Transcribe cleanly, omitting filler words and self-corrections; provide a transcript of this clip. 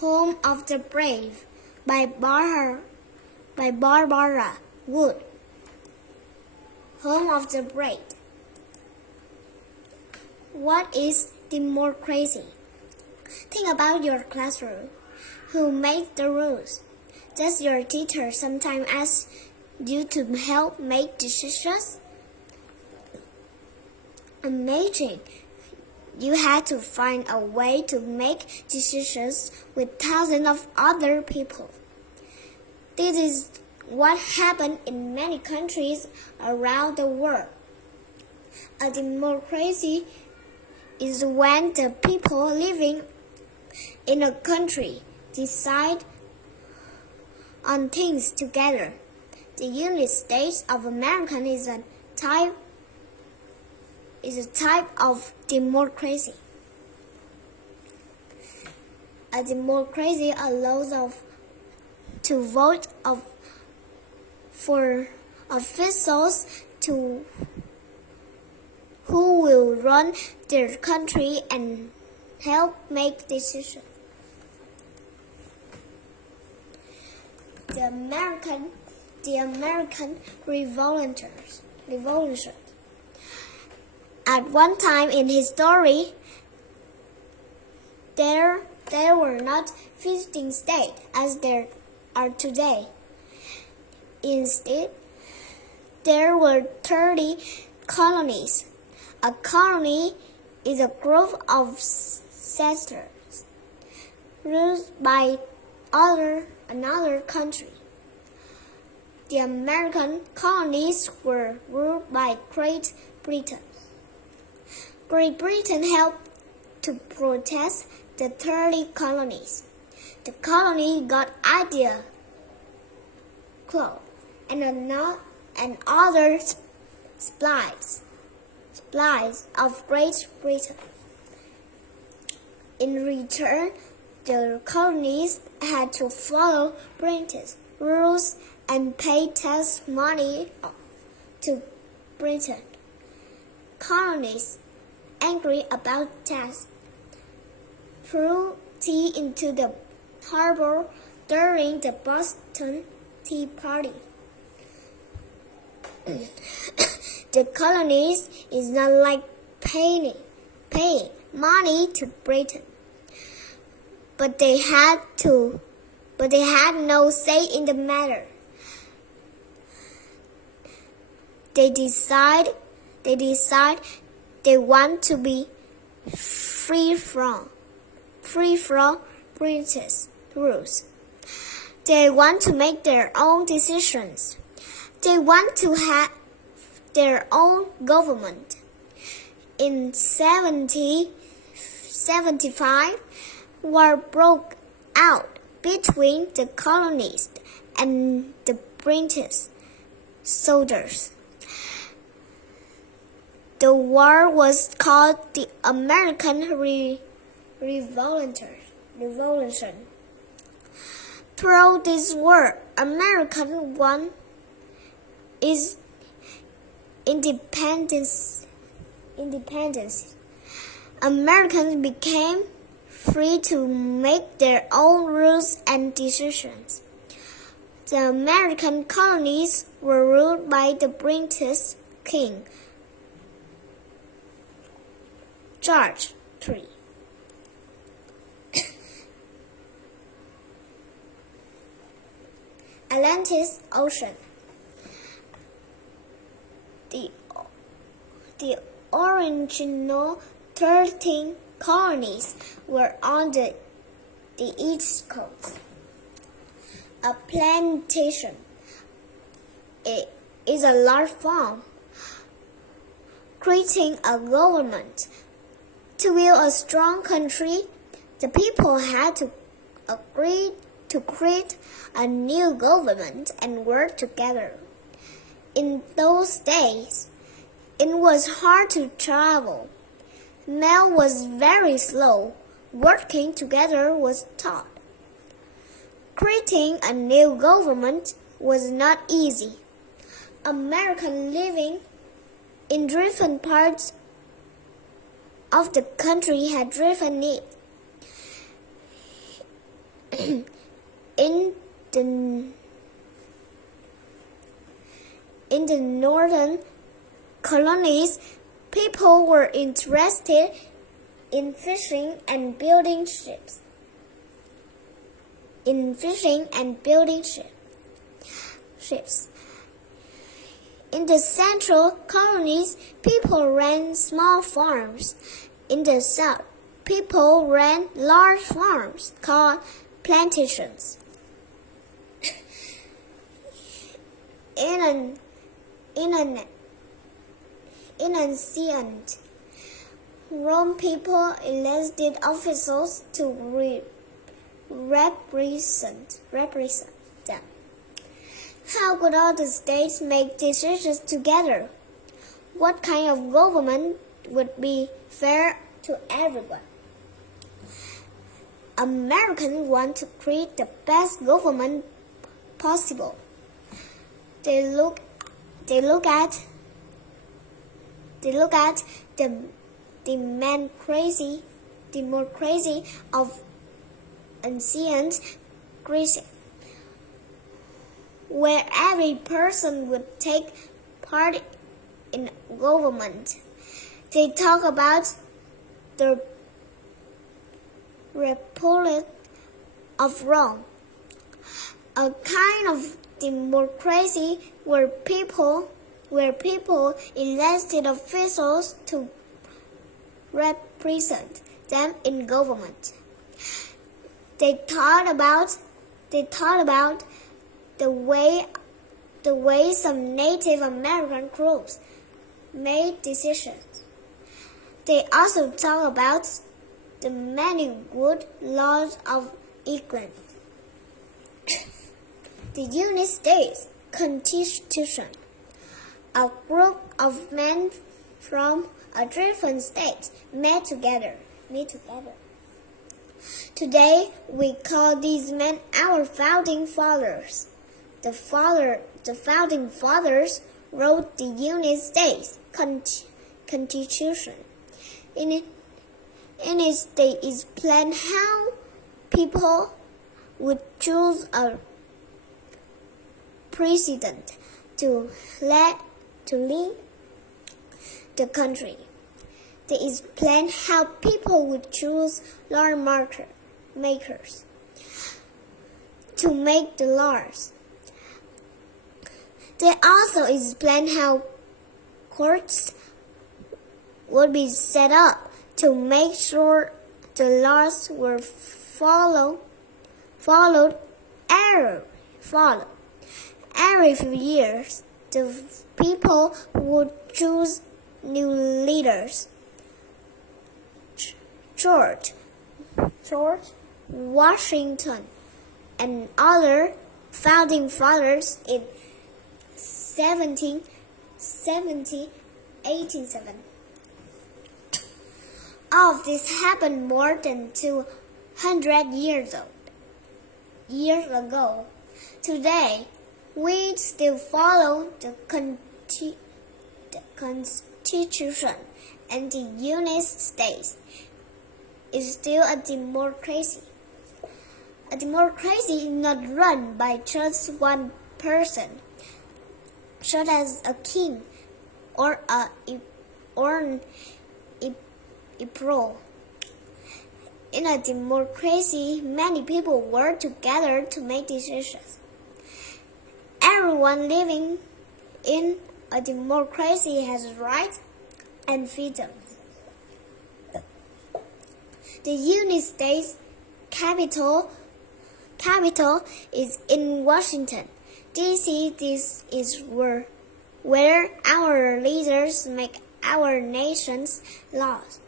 Home of the Brave by Barbara Wood. Home of the Brave. What is democracy? Think about your classroom. Who makes the rules? Does your teacher sometimes ask you to help make decisions? Imagine you had to find a way to make decisions with thousands of other people. This is what happened in many countries around the world. A democracy is when the people living in a country decide on things together. The United States of America is a type of democracy. A democracy allows to vote for officials who will run their country and help make decisions. The American Revolution. At one time in history, there were not 15 states as there are today. Instead, there were 30 colonies. A colony is a group of settlers ruled by another country. The American colonies were ruled by Great Britain. Great Britain helped to protect the 30 colonies. The colony got India, cloth, and other supplies of Great Britain. In return, the colonies had to follow British rules and pay tax money to Britain. Colonies, angry about tax, threw tea into the harbor during the Boston Tea Party. The colonies is not like paying money to Britain, but they had no say in the matter. They decide they want to be free from British rules. They want to make their own decisions. They want to have their own government. In 1775, war broke out between the colonists and the British soldiers. The war was called the American Revolution. Through this war, America won its independence. Americans became free to make their own rules and decisions. The American colonies were ruled by the British king, George III. Atlantic Ocean. The original 13 colonies were on the East Coast. A plantation is a large farm. Creating a government. To build a strong country, the people had to agree to create a new government and work together. In those days, it was hard to travel. Mail was very slow. Working together was tough. Creating a new government was not easy. Americans living in different parts of the country had different needs. colonies, people were interested in fishing and building ships. Ships. In the central colonies, people ran small farms. In the south, people ran large farms called plantations. In ancient Rome, people elected officials to represent them. How could all the states make decisions together? What kind of government would be fair to everyone? Americans want to create the best government possible. They look at the democracy of ancient Greece, where every person would take part in government. They talk about the Republic of Rome, a kind of democracy where people elected officials to represent them in government. They thought about the way some Native American groups made decisions. They also talk about the many good laws of England. The United States Constitution. A group of men from a different state met together. Today, we call these men our founding fathers. The founding fathers wrote the United States Constitution. In it they explain how people would choose a president to lead the country. They explain how people would choose lawmakers to make the laws. They also explain how courts would be set up to make sure the laws were followed every few years. The people would choose new leaders. George Washington and other founding fathers in 1807. All of this happened more than 200 years ago. Today, we still follow the Constitution, and the United States is still a democracy. A democracy is not run by just one person, such as a king or an emperor. In a democracy, many people work together to make decisions. Everyone living in a democracy has rights and freedoms. The United States capital is in Washington, D.C. This is where our leaders make our nation's laws.